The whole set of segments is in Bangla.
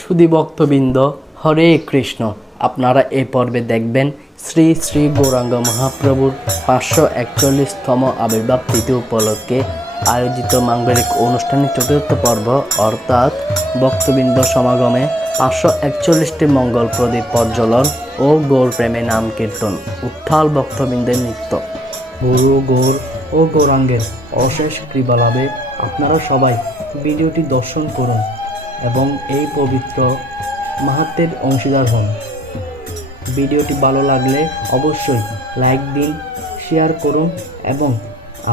সুধী ভক্তবৃন্দ, হরে কৃষ্ণ। আপনারা এই পর্বে দেখবেন শ্রী শ্রী গৌরাঙ্গ মহাপ্রভুর 541তম আবির্ভাব তিথি উপলক্ষে আয়োজিত মাঙ্গলিক অনুষ্ঠানের চতুর্থ পর্ব, অর্থাৎ ভক্তবৃন্দ সমাগমে 541টি মঙ্গল প্রদীপ প্রজ্বলন ও গৌর প্রেমে নাম কীর্তন, উত্থাল ভক্তবৃন্দের নৃত্য। গুরু গৌর ও গৌরাঙ্গের অশেষ কৃপা লাভে আপনারা সবাই ভিডিওটি দর্শন করুন এবং এই পবিত্র মাহাত্ম্যের অংশীদার হন। ভিডিওটি ভালো লাগলে অবশ্যই লাইক দিন, শেয়ার করুন এবং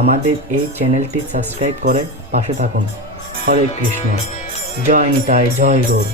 আমাদের এই চ্যানেলটি সাবস্ক্রাইব করে পাশে থাকুন। হরে কৃষ্ণ। জয় নিতাই, জয় গৌর।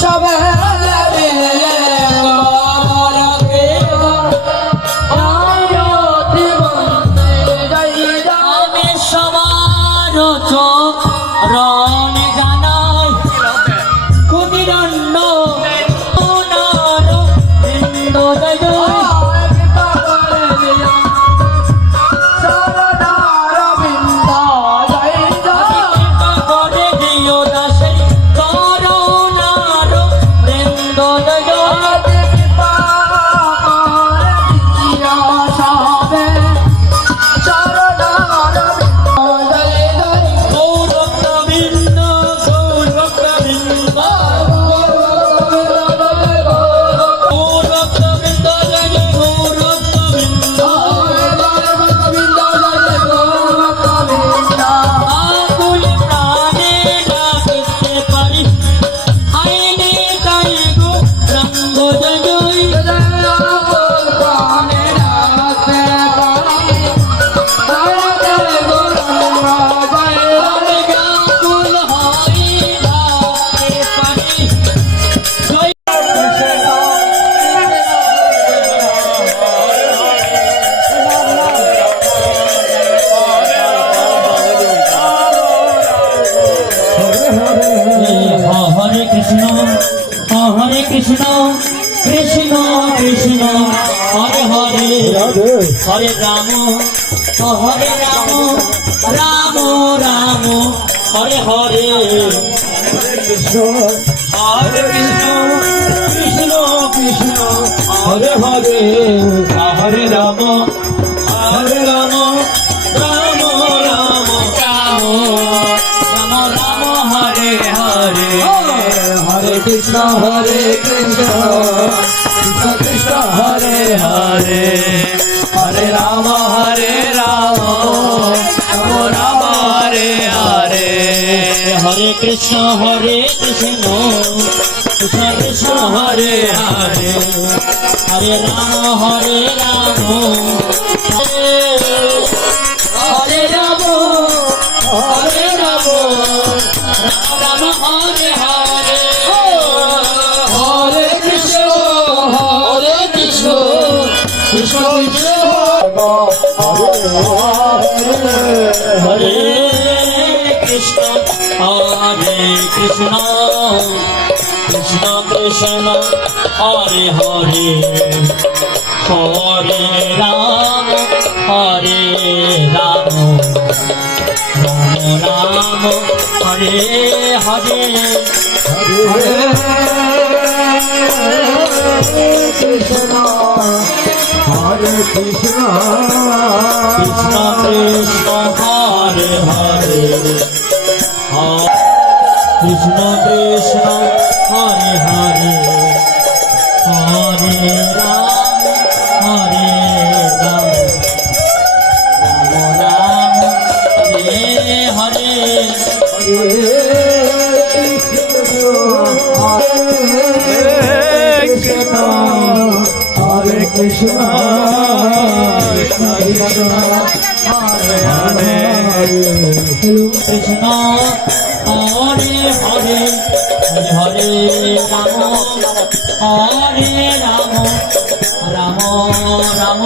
সবে কৃষ্ণ কৃষ্ণ কৃষ্ণ হরে হরে হরে রাম হরে রাম রাম রাম হরে হরে কৃষ্ণ হরে কৃষ্ণ কৃষ্ণ কৃষ্ণ হরে হরে হরে রাম হরে রাম রাম রাম রাম রাম রাম হরে হরে হরে কৃষ্ণ কৃষ্ণ কৃষ্ণ হরে হরে হরে রাম রাম রাম হরে হরে হরে কৃষ্ণ কৃষ্ণ কৃষ্ণ হরে হরে হরে রাম রাম হরে রাম হরে রাম রাম হরে হরে হরে কৃষ্ণ কৃষ্ণ কৃষ্ণ হরে কৃষ্ণ কৃষ্ণ কৃষ্ণ কৃষ্ণ হরে হরে হরে রাম রাম রাম হরে হরে হরে কৃষ্ণ হরে কৃষ্ণ কৃষ্ণ কৃষ্ণ হরে হরে কৃষ্ণ কৃষ্ণ হরে হরে হরে রাম রাম রাম হরে হরে হরে কৃষ্ণ কৃষ্ণ হরে হরে হরে রাম হরে রাম রাম রাম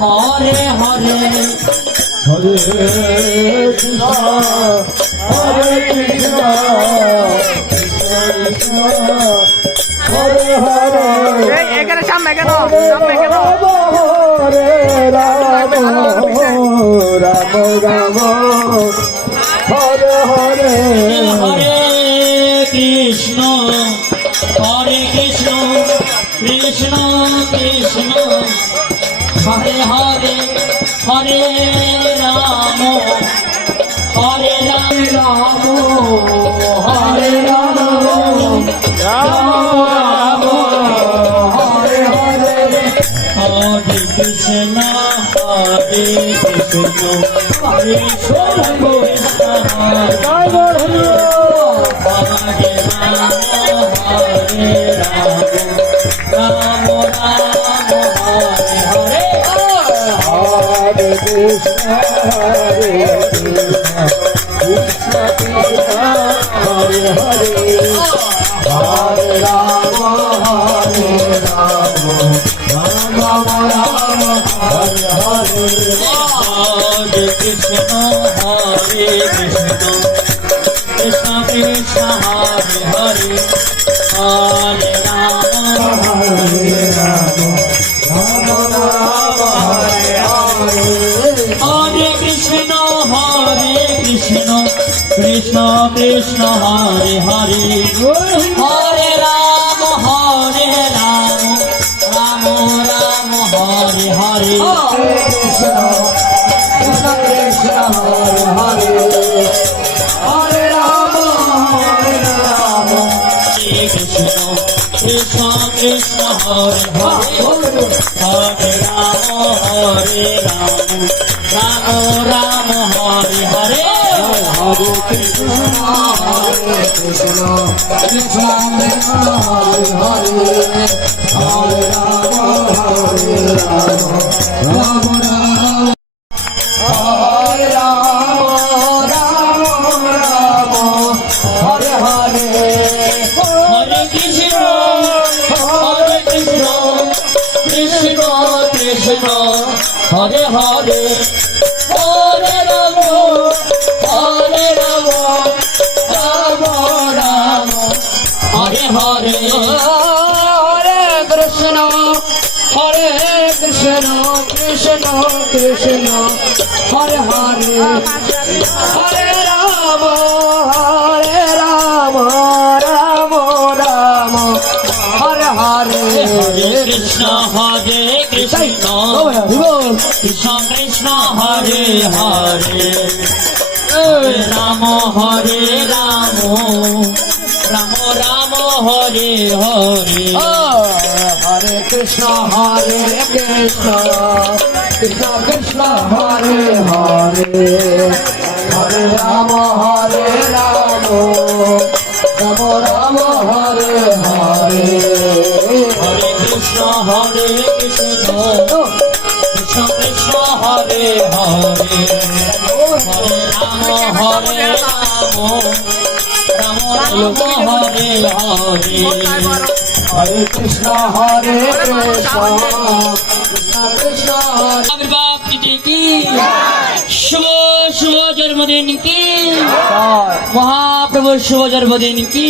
হরে হরে হরে কৃষ্ণ কৃষ্ণ কৃষ্ণ হরে হরে এখানে সামনে কেন হরে রাম রাম রাম হরে হরে হরে কৃষ্ণ কৃষ্ণ কৃষ্ণ কৃষ্ণ হরে হরে হরে রাম হরে রাম হরে রাম রাম রাম হরে হরে হরে কৃষ্ণ হরে কৃষ্ণ কৃষ্ণ কৃষ্ণ হরে রাম হরে Ram Ram Ram Hare Hare Hare Krishna Krishna Krishna Hare Hare Hare Krishna, Krishna Krishna, Hare Hare, Hare Rama, Hare Rama, Rama Rama, Hare Hare. Hare Krishna, Krishna Krishna, Hare Hare, Hare Rama, Rama Rama, Hare Hare. Krishna Krishna, Hare Hare, Hare Rama, Hare Krishna, Krishna Krishna, Hare Hare, Hare Rama, Rama Rama, Hare Hare. Hare Krishna, Krishna Krishna, Hare Hare, Hare Rama, Rama Rama. Hare Rama, Rama Rama, Hare Hare, Hare Krishna, Krishna Krishna, Hare Hare, Hare Rama, Rama Rama, Hare Hare. Hare Krishna, Krishna Krishna, Hare Hare, Hare Rama, Rama Rama, Hare Hare. Hare Krishna, Krishna Krishna, Hare Hare, Hare Rama, Rama Rama, Hare Hare. Hare Krishna, Krishna Krishna, Hare Hare, Hare Rama, Rama Rama, Hare Hare. Hare Krishna, Krishna Krishna, Hare Hare, Hare Rama, Rama Rama, Hare Hare. Hare Krishna, Krishna Krishna, आविर्भाव तिथि की शुभ शुभ जन्मदिन की, महाप्रभु शुभ जन्मदिन की,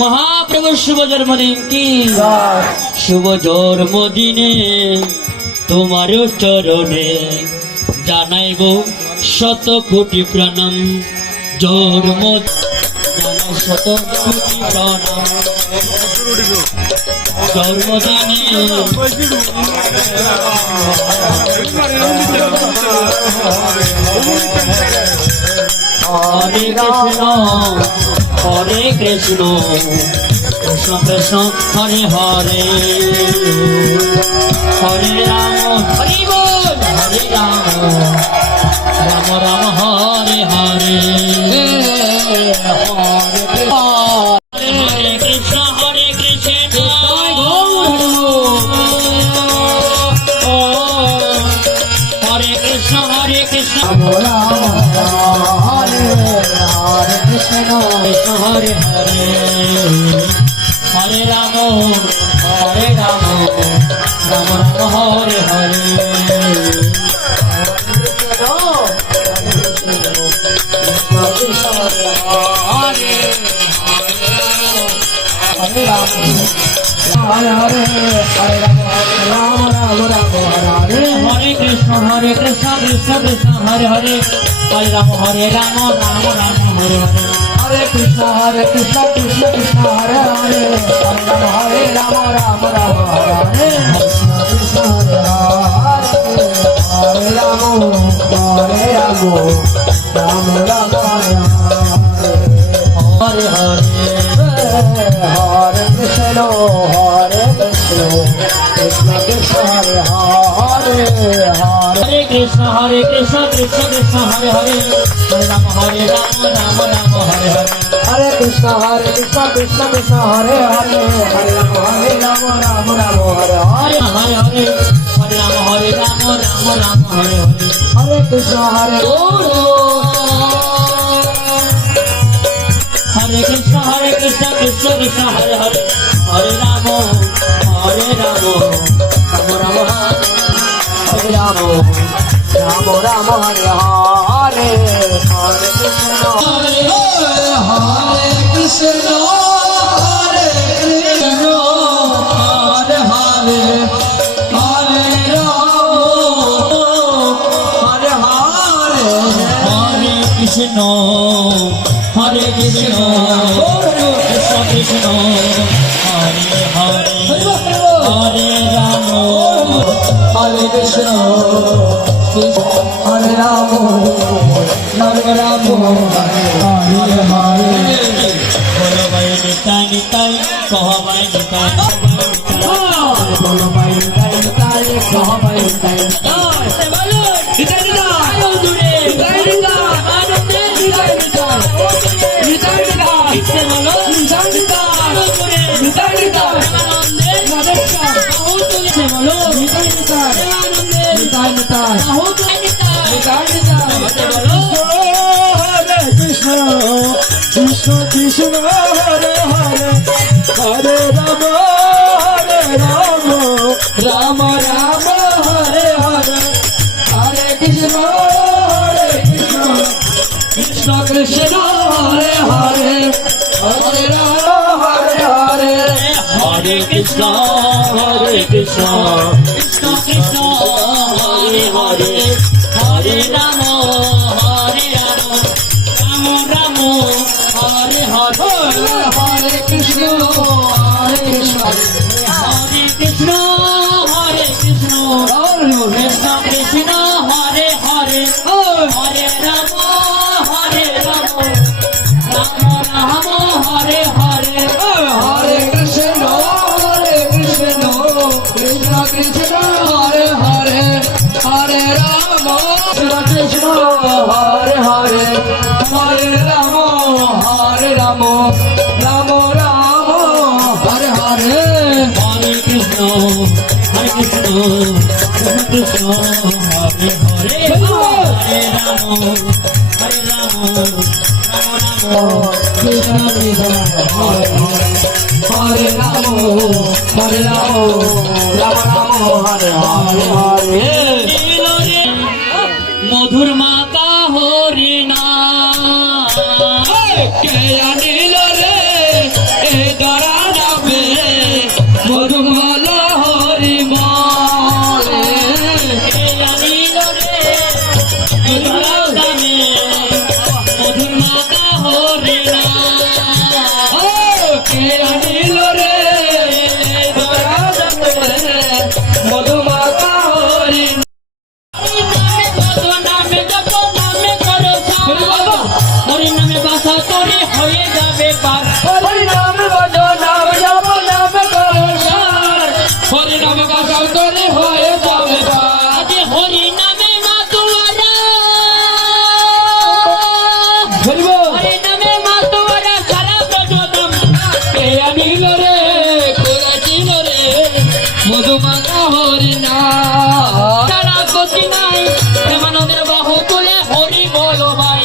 महाप्रभु शुभ जन्मदिन की। शुभ जन्मदिने তোমার চরণে জানাইব শত কোটি প্রণাম। জন্ম জানাই শত কোটি প্রণাম। জন্মদিনে হরে কৃষ্ণ, হরে কৃষ্ণ, কৃষ্ণ কৃষ্ণ, হরে হরে, হরে রাম, হরি বল, হরে রাম, রাম রাম, হরে হরে, হরে কৃষ্ণ, হরে কৃষ্ণ, হরে কৃষ্ণ, হরে কৃষ্ণ, হরে কৃষ্ণ, কৃষ্ণ হরে হরে, হরে রাম, রাম রাম, হরে হরে। हरे कृष्ण कृष्ण कृष्ण हरे हरे, हरे राम राम राम हरे हरे। हरे कृष्ण कृष्ण कृष्ण हरे हरे, हरे राम राम राम हरे हरे। कृष्ण हरे हरे राम, राम राम हरे हरे। हरे कृष्ण कृष्ण कृष्ण हरे हरे, हरे कृष्ण कृष्ण कृष्ण हरे हरे, हरे राम राम राम हरे हरे। हरे कृष्ण कृष्ण कृष्ण हरे हरे, हरे राम राम राम हरे हरे। हरे हरे, हरे राम राम हरे हरे। हरे कृष्ण हरे কৃষ্ণ কৃষ্ণ কৃষ্ণ হরে হরে হরে রাম রাম রাম হরে রাম রাম রাম হরে হরে হরে কৃষ্ণ হরে কৃষ্ণ হরে কৃষ্ণ হরে হরে হরে রাম হরে হরে কৃষ্ণ হরে কৃষ্ণ কৃষ্ণ কৃষ্ণ হরে হরে হরে রাম হরে কৃষ্ণ হরে রাম হরে রাম হরে হরে বলো ভাই নিতাই নিতাই কহ ভাই নিতাই বলো ভাই নিতাই নিতাই কহ ভাই নিতাই বলো নিতাই নিতাই আনন্দে নিতাই নিতাই আনন্দে নিতাই নিতাই নিতাই নিতাই সে বলো নিতাই নিতাই আনন্দে নিতাই নিতাই আনন্দে নমস্কার বহুত সে বলো নিতাই নিতাই আনন্দে নিতাই নিতাই বহুত নিতাই নিতাই নিতাই সে বলো হরে কৃষ্ণ কৃষ্ণ কৃষ্ণ হরে হরে হরে রাম রাম রাম হরে হরে হরে কৃষ্ণ কৃষ্ণ কৃষ্ণ হরে হরে হরে রাম হরে হরে হরে কৃষ্ণ কৃষ্ণ কৃষ্ণ হরে হরে হরে রাম রাম হরে হরে হরে কৃষ্ণ হরে কৃষ্ণ হরে কৃষ্ণ কৃষ্ণ কৃষ্ণ হরে হরে হরে রাম রাম রাম হরে হরে হরে কৃষ্ণ কৃষ্ণ কৃষ্ণ হরে হরে হরে রাম কৃষ্ণ হরে হরে হরে রাম রাম রাম হরে হরে হরে কৃষ্ণ কৃষ্ণ কৃষ্ণ হরে হরে হরে রাম কৃষ্ণ কৃষ্ণ হরে হরে রাম রাম হরে হরে মধুর মাতা হরি না কে আনিল রে এ দরা যাবে মধুমালা হরি মরে কে আনিল রে মধুর মাতা হরি না কে আনিল রে দরা যাবে মধুমাতা হরি হরি নামে বাসা করে হয়ে যাবে পার হরি নামে বাসা করে হরি নামে বাসা করে হয়ে যাবে পার আজ হরি নামে মাতোয়ারা হরি নামে মাতোয়ারা সারা প্রজনম কে আনিল রে করেছিল রে মধুমাতা হরি না সারা গতি নাই প্রেমানন্দের বাহু তুলে হরি বলো ভাই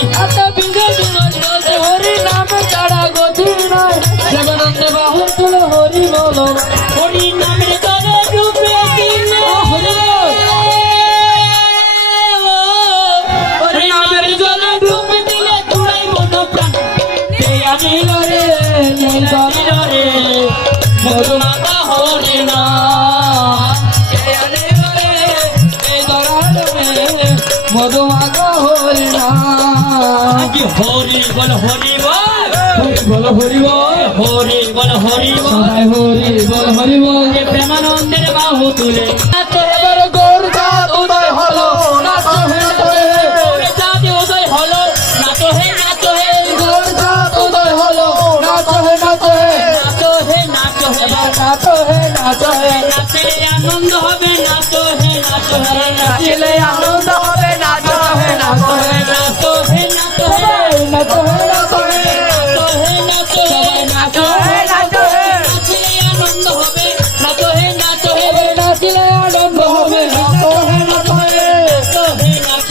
হরি নামে ছাড়া গতি নাই জগন্নাথ বাহু তুলে হরি বলো হরি নামের তরে ডুবে দিলে হরি নামের জলে ডুবে দিলে তুলাই মন প্রাণ কে আনিল রে মধুমাতা হরি না কে আনিল রে এই দরাডমে মধুমাতা হরি না হরি বল হরি বল হরি বল হরি বল হরি বল সবাই হরি বল হরি বল প্রেমানন্দের বাহু তুলে এবার গৌর চাঁদ উদয় হলো নাচো হে গৌর চাঁদ উদয় হলো নাচো হে গৌর চাঁদ উদয় হলো নাচো হে নাচো হে নাচলে আনন্দ হবে নাচো হে নাচলে আনন্দ হবে নাচো হে নাচো হে নাচো হে নাচো হে নাচো হে নাচো হে নাচো হে নাচো হে নাচো হে নাচলে আনন্দ হবে নাচো হে নাচো হে নাচলে আনন্দ হবে নাচো হে নাচো হে নাচো হে নাচো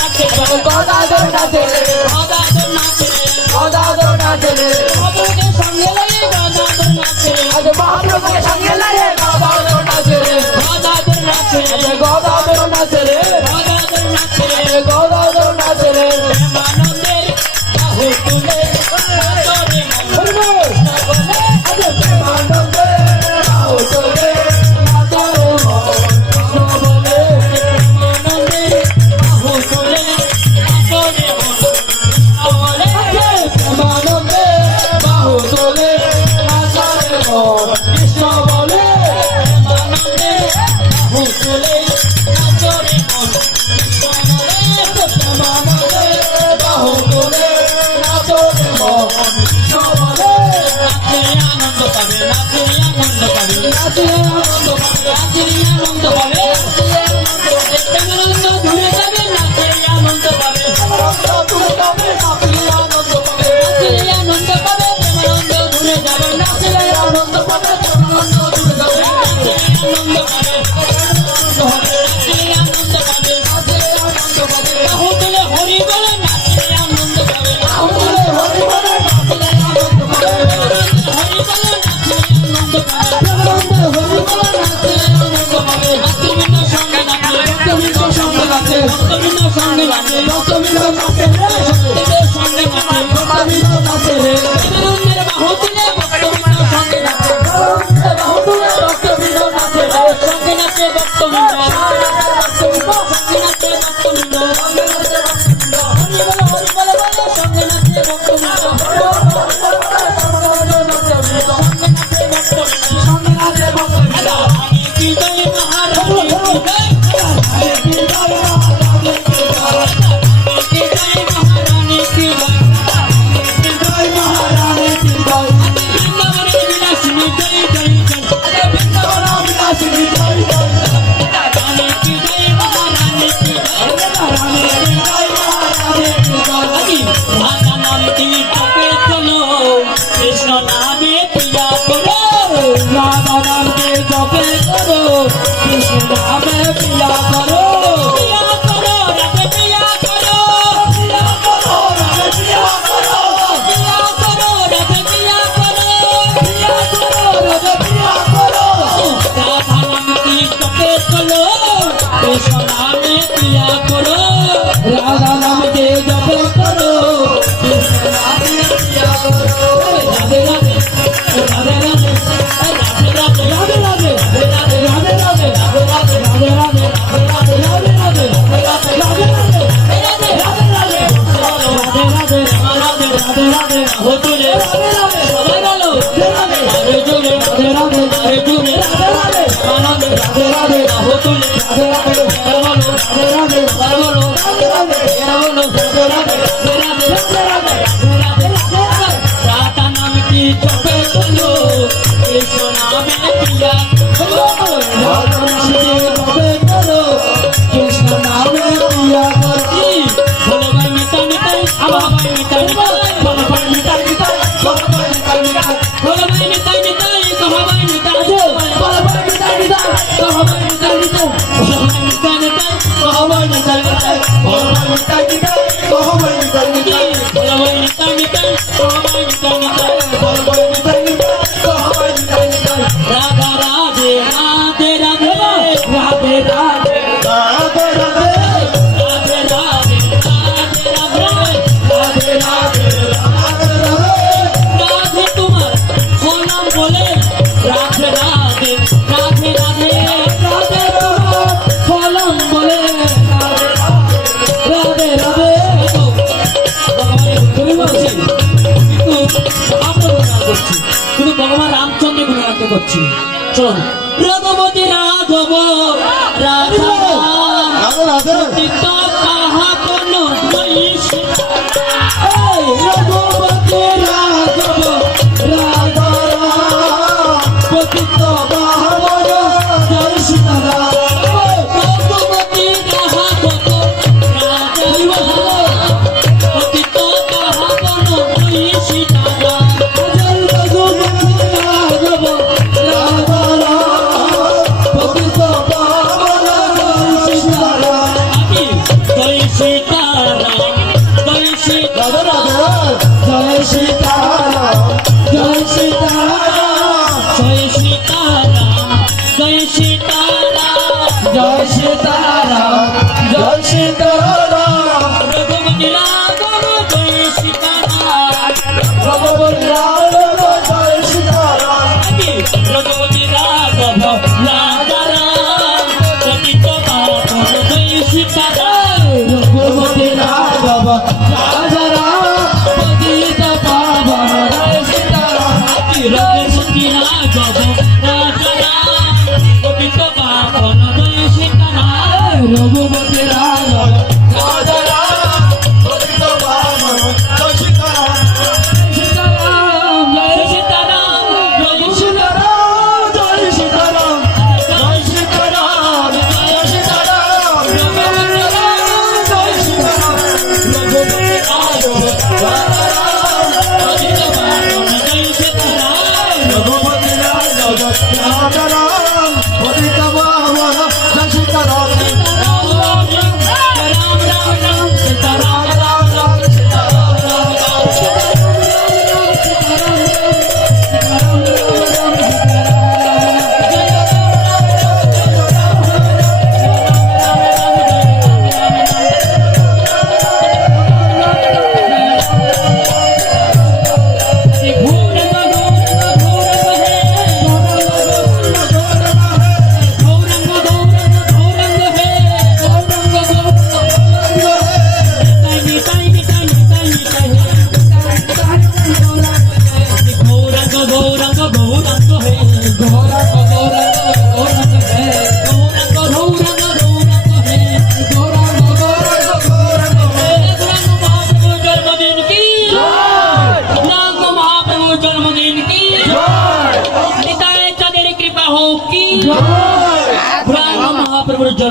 নাচে গদাধর নাচে গদাধর নাচে গদাধর নাচে মহাপ্রভুকে সঙ্গে লাগে গদাধর নাচে আজ মহাপ্রভুকে সঙ্গে লাগে গদাধর নাচে গদাধর নাচে গদাধর নাচে গদাধর নাচে গদাধর নাচে প্রেমানন্দের বাহু তুলে নাচরে প্রেমানন্দের বাহু তুলে নাচরে কৃষ্ণ বলে প্রেমানন্দে বাহু তুলে নাচরে মন কৃষ্ণ বলে প্রেমানন্দে বাহু তুলে নাচরে মন কৃষ্ণ বলে নাচে আনন্দ পাবে নাচে আনন্দ পাবে নাচে আনন্দ পাবে নাচে আনন্দ পাবে প্রেমানন্দ ঘুরে যাবে নাচে আনন্দ পাবে প্রেমানন্দ ঘুরে যাবে নাচে আনন্দ পাবে নাচে আনন্দ পাবে প্রেমানন্দ ঘুরে যাবে নাচে আনন্দ পাবে প্রেমানন্দ ঘুরে যাবে নাচে আনন্দ পাবে নাচে আনন্দ পাবে নাচে আনন্দ পাবে বাহু তুলে হরি বলে নাচে আনন্দ পাবে বাহু তুলে হরি বলে নাচে আনন্দ পাবে হরি বলে নাচে আনন্দ পাবে প্রেমানন্দ হরি বলে নাচে আনন্দ পাবে ভক্তবৃন্দ সঙ্গে নাচে ভক্তবৃন্দ সঙ্গে নাচে ভক্তবৃন্দ সঙ্গে নাচে ভক্তবৃন্দ নাচে ভক্তদের সঙ্গে নাচে ভক্তবৃন্দ নাচে প্রেমানন্দের বাহু তুলে ভক্তবৃন্দ সঙ্গে নাচে বাহু তুলে ভক্তবৃন্দ নাচে সঙ্গে নাচে ভক্তবৃন্দ সঙ্গে নাচে ভক্তবৃন্দ হরি বলে বলে সঙ্গে নাচে ভক্তবৃন্দ সঙ্গে নাচে ভক্তবৃন্দ সঙ্গে নাচে ভক্তবৃন্দ রানী কি জয় মহারানী কি জয় রানী কি জয় মহারানী কি জয় রানী কি জয় মহারানী কি জয় রানী কি জয় মহারানী কি জয় বৃন্দাবনের বিলাসিনী জয় জয় জয় বৃন্দাবন বিলাসিনী জয় জয় রানী কি জয় মহারানী কি জয় রানী কি জয় মহারানী কি জয় রাধা নাম কি জপে চলো কৃষ্ণ নামে প্রিয়া করো রাধা নাম কে জপে করো কৃষ্ণ নামে প্রিয়া করো প্রিয়া করো রাধে প্রিয়া করো প্রিয়া করো রাধে প্রিয়া করো প্রিয়া করো রাধে প্রিয়া করো প্রিয়া করো রাধে প্রিয়া করো রাধা নাম কি জপে চলো কৃষ্ণ নামে প্রিয়া করো রাধা নাম কে জপে করো কৃষ্ণ নামে প্রিয়া করো রাধে রাধে রাধে রাধে রাধে রাধে রাধে রাধে রাধে রাধে রাধে রাধে রাধে রাধে রাধে রাধে রাধে রাধে বাহু তুলে সবাই বলো রাধে জুড়ে রাধে রাধে রাধে জুড়ে আনন্দ রাধে রাধে বাহু তুলে রাধে রাধে বলো রাধে রাধে বলো রাধে রাধে বলো রাধে রাধে রাধে রাধে রাধে রাধে রাধা নাম কি জপে চলো কৃষ্ণ নামে প্রিয়া করো রাধা নাম কি জপে করো কৃষ্ণ নামে প্রিয়া করো বলো ভাই মিটা মিটাই আমার ভাই মিটা মিটাই বলো ভাই মিটা মিটাই বলো ভাই মিটা মিটাই বলো ভাই মিটা মিটাই কহ ভাই মিটা মিটাই বলো ভাই মিটা মিটাই কহ ভাই মিটা মিটাই বলো ভাই মিটা মিটাই কহ ভাই মিটা মিটাই বলো ভাই মিটা মিটাই কহ ভাই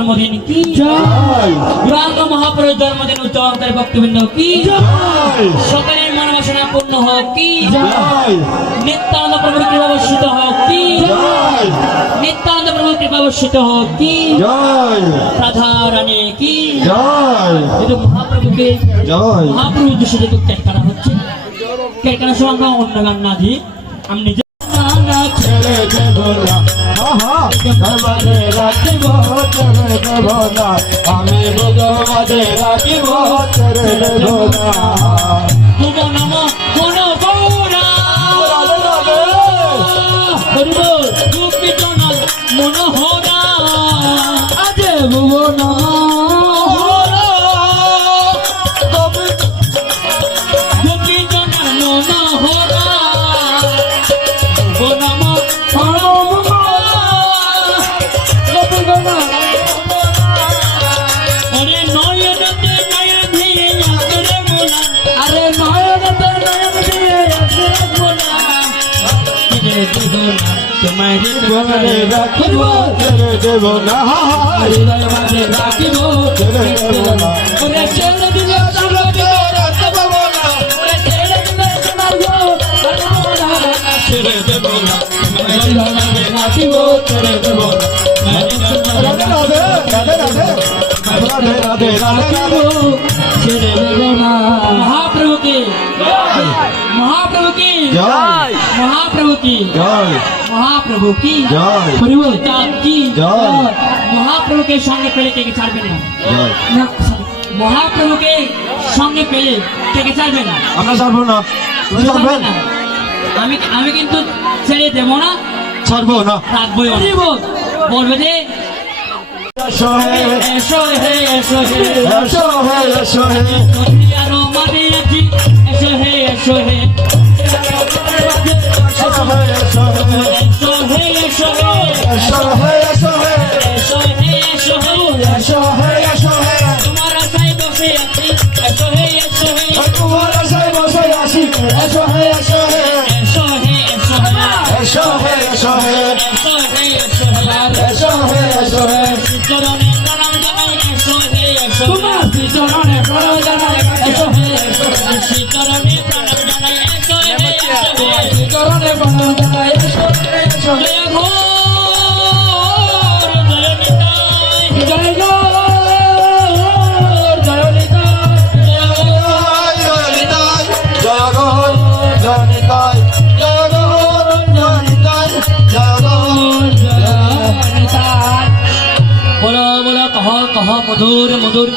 জন্মদিন কি জয় গৌরাঙ্গ মহাপ্রভুর জন্মদিন উচ্চারণকারী ভক্তবৃন্দ কি জয় সকলের মনোবাসনা পূর্ণ হোক কি জয় নিত্যানন্দ প্রভুর কৃপা বর্ষিত হোক কি জয় নিত্যানন্দ প্রভুর কৃপা বর্ষিত হোক কি জয় রাধা রানী কি জয় যেহেতু মহাপ্রভুকে জয় মহাপ্রভুর উদ্দেশ্যে যেহেতু ত্যাগ করা হচ্ছে ত্যাগ করার সময় আমরা অন্য গান না দিয়ে আমি নিজে ছেড়ে দেব না আহা তোমারে রাখিব ছেড়ে দেব না আমি তোমারে রাখিব ছেড়ে দেব না তুম নম কোন গৌরা রূপিত মনোহরা আজে ভুবন গোপীত মনোহরা ভুবনম আরে নয়নতে নয়ন দিয়ে আসরে মোলা আরে নয়নতে নয়ন দিয়ে আসরে মোলা কিরে দুদনা তোমায় তোমারে রাখিব ছেড়ে দেব না হৃদয় মাঝে রাখিব ছেড়ে দেব না ওরে ছেড়ে দিলে সোনার গো ওরে ছেড়ে দিলে সোনার গো ছেড়ে দেব না হৃদয় মাঝে রাখিব ছেড়ে দেব রাধে রাধে রাধে রাধে রাধে রাধে ছেড়ে দেব না মহাপ্রভু কি মহাপ্রভু কি জয় মহাপ্রভু কি জয় মহাপ্রভু কি জয় হরিবল চাঁদ কি জয়। মহাপ্রভুকে সঙ্গে পেলে কে ছাড়বেন না জয় না, মহাপ্রভুকে সঙ্গে পেলে কে ছাড়বেন না আমরা ছাড়বো না তুমি ছাড়বেন না। আমি আমি কিন্তু ছেড়ে দেবো না ছাড়বো না রাখবো হরিবল বলবে যে এসো হে এসো হে এসো হে এসো হে এসো হে আরো মাঝে আছি এসো হে এসো হে এসো হে এসো হে এসো হে এসো হে এসো হে এসো হে এসো হে এসো হে এসো হে এসো হে তোমার আশায় বসে আছি এসো হে এসো হে তোমার আশায় বসে আছি এসো হে এসো হে এসো হে এসো হে এসো হে এসো হে এসো হে এসো হে এসো হে এসো হে চরণে প্রণাম জানাই এসো হে এসো তোমার চরণে প্রণাম জানাই এসো হে এসো চরণে প্রণাম জানাই এসো হে এসো হে চরণে প্রণাম জানাই এসো হে এসো হে ঘোর জয় নিতাই জয় ঘোর জয় নিতাই জয় নিতাই জয় গৌর জয় নিতাই জয় গৌর জয় নিতাই জয় গৌর बोलो बोलो कहो कहो मधुर मधुर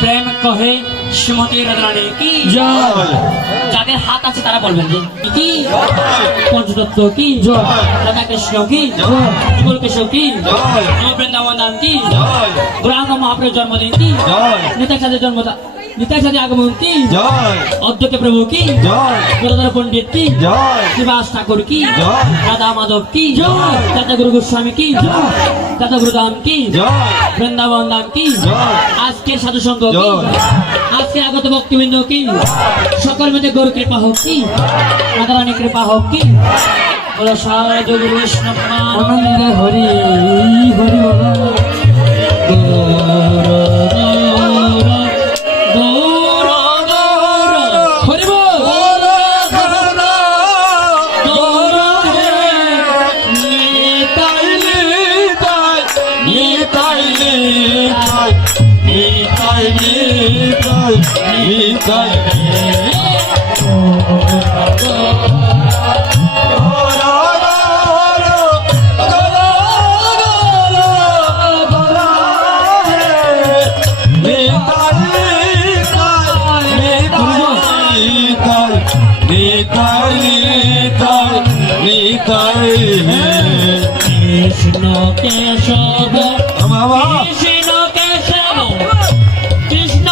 प्रेम कहे श्रीमती राधारानी की জয় যাদের হাত আছে তারা বলবেন যে কি পঞ্চতত্ত্ব কি রাধা কৃষ্ণ কি যুগল কৃষ্ণ কি জয়। বৃন্দাবন ধাম কি জয় গৌরাঙ্গ মহাপ্রভুর জন্মদিন কি জয় নিতাই সাথে নিতাই সাথে আগমন কি জয় অদ্বৈত প্রভু কি জয় গদাধর পণ্ডিত কি জয় শ্রীবাস ঠাকুর কি জয়। রাধা মাধব কি দাদা গুরু গোস্বামী কি দাদা গুরুধাম কি জয় বৃন্দাবন ধাম কি জয় আজকের সাধু সঙ্গ কি জয়। আজকে আগত ভক্তিবৃন্দ কি সকল মধ্যে গৌর কৃপা হোক কি রাধারানী কৃপা হোক কি বলো সাধু গুরু বৈষ্ণব আনন্দ হরি হরি বল হরি বল কৃষ্ণ কেশব কৃষ্ণ কেশব কৃষ্ণ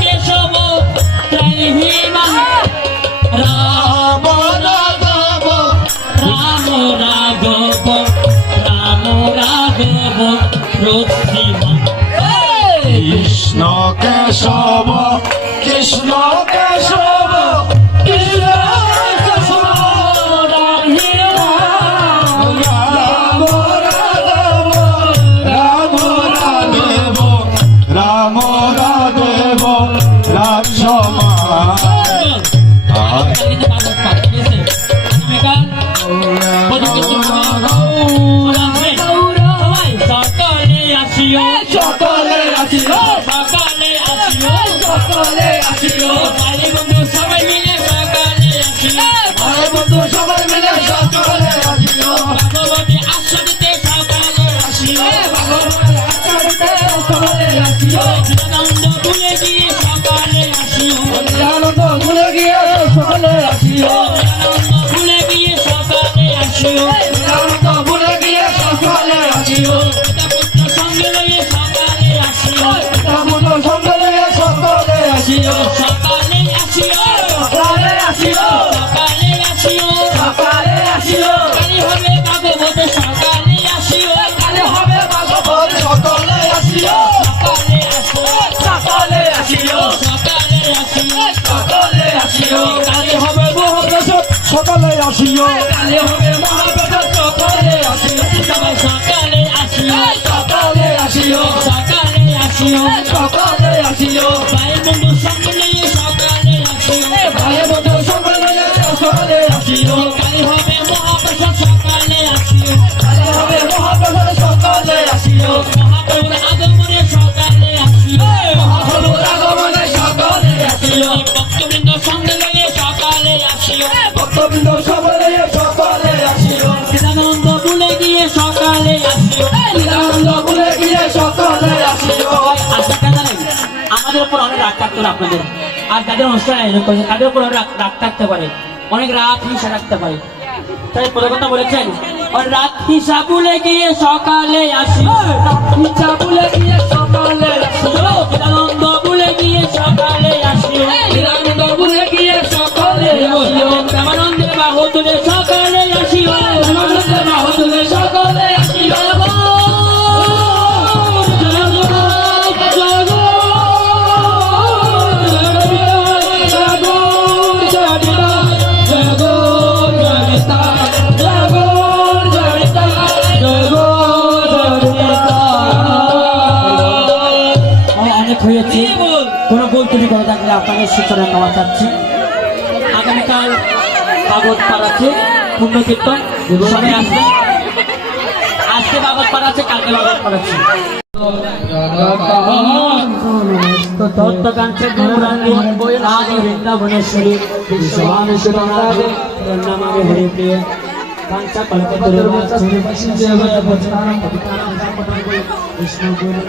কেশব ত্রৈহিমা রাম রাঘব রাম রাঘব রাম রাঘব রথিমা কৃষ্ণ কেশব কৃষ্ণ কেশব কৃষ্ণ কেশব রাধিমা রাম রাঘব রাম রাঘব সময় আয় কিন্তু ভাগবত পাঠ ঠিক আছে আগামীকাল সবাই সকালে আসিও সকলে আসিও সকালে আসিও সকলে আসিও ভাই বন্ধু সবাই মিলে সকালে আসিও ভাই বন্ধু সবাই মিলে সকলে আসিও ভগবতী আশ্রয় দিতে সকালে আসিও ভগবানের আশ্রয়তে সকলে আসিও আনন্দ ভুলে গিয়ে সকালে আসিও আনন্দ ভুলে গিয়ে সকলে আসিও আনন্দ ভুলে গিয়ে সকালে আসিও আনন্দ ভুলে গিয়ে সকলে আসিও পিতা পুত্র সঙ্গে লইয়ে সকালে আসিও এমন সকলে সকলে আসিও সকালে আসিও সকলে আসিও সকালে আসিও সকালে আসিও কালি হবে ভাগবত সকালে আসিও কালে হবে ভাগবত সকলে আসিও সকালে আসিও সকলে আসিও সকালে আসিও সকলে আসিও কালি হবে মহাপ্রসাদ সকলে আসিও কালে হবে মহাপ্রসাদ সকলে আসিও সবাই সকালে আসিও সকলে আসিও সকালে আসিও সকলে আসিও ভাই বন্ধু সঙ্গে নিয়ে সকালে আসিও ভাই বন্ধু সকলে সকলে আসিও কালি হবে মহাপ্রসাদ সকালে আসিও কালে হবে মহাপ্রসাদ সকলে আসিও মহাপ্রভুর আগমনে সকালে আসিও মহাপ্রভুর আগমনে সকলে আসিও ভক্তবৃন্দ সঙ্গে লইয়ে সকালে আসিও ভক্তবৃন্দ সকলে সকলে আসিও আনন্দ ভুলে গিয়ে সকালে আসিও আনন্দ ভুলে গিয়ে সকলে আসিও আচ্ছা কেন নেই আমাদের উপর অনেক রাগ থাকতে পারে আপনাদের আর যাদের অনুষ্ঠান আয়োজন করেছে তাদের উপর অনেক রাগ থাকতে পারে অনেক রাত হিংসা রাখতে পারে তাই প্রথম কথা বলেছেন আর রাত হিংসা ভুলে গিয়ে সকালে আসিও ইচ্ছা ভুলে গিয়ে সকলে আসিও আনন্দ ভুলে গিয়ে সকালে আসিও আনন্দ ভুলে গিয়ে সকলে আসিও প্রেমানন্দের বাহু তুলে সকালে আসিও আনন্দের বাহুলে সকলে আসিও অনেক হয়েছে কোনো ভুল ত্রুটি করে থাকলে আপনাদের সূচনা নেওয়া চাচ্ছি আগামীকাল ভাগবত পাঠ আছে পূর্ণ কীর্তন সবাই আসবে আজকে ভাগবত পাঠ আছে কালকে ভাগবত পাঠ আছে তত্ত্বকাঞ্চে গৌরাঙ্গী রাধে বৃন্দাবনেশ্বরী বিশ্ববানেশ্বরী রাধে নামামে হরে প্রিয় কাঞ্চা কল্পতরু বিষ্ণু গুরু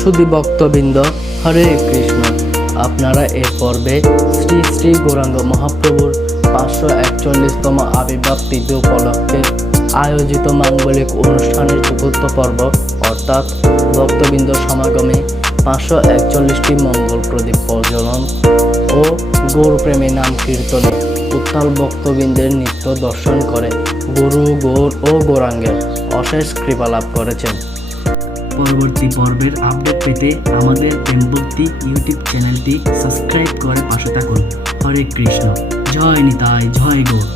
সুধী ভক্তবৃন্দ, হরে কৃষ্ণ। আপনারা এই পর্বে শ্রী শ্রী গৌরাঙ্গ মহাপ্রভুর 541তম আবির্ভাব তিথি উপলক্ষে আয়োজিত মাঙ্গলিক অনুষ্ঠানের চতুর্থ পর্ব অর্থাৎ ভক্তবৃন্দ সমাগমে 541টি মঙ্গল প্রদীপ প্রজ্বলন ও গৌরপ্রেমী নাম কীর্তনে উত্তাল ভক্তবৃন্দের নিত্য দর্শন করে গুরু গৌর ও গৌরাঙ্গের অশেষ কৃপা লাভ করেছেন। পরবর্তী পর্বের আপডেট পেতে আমাদের প্রেমভক্তি ইউটিউব চ্যানেলটি সাবস্ক্রাইব করে পাশে থাকুন। হরে কৃষ্ণ। জয় নিতাই, জয় গৌর।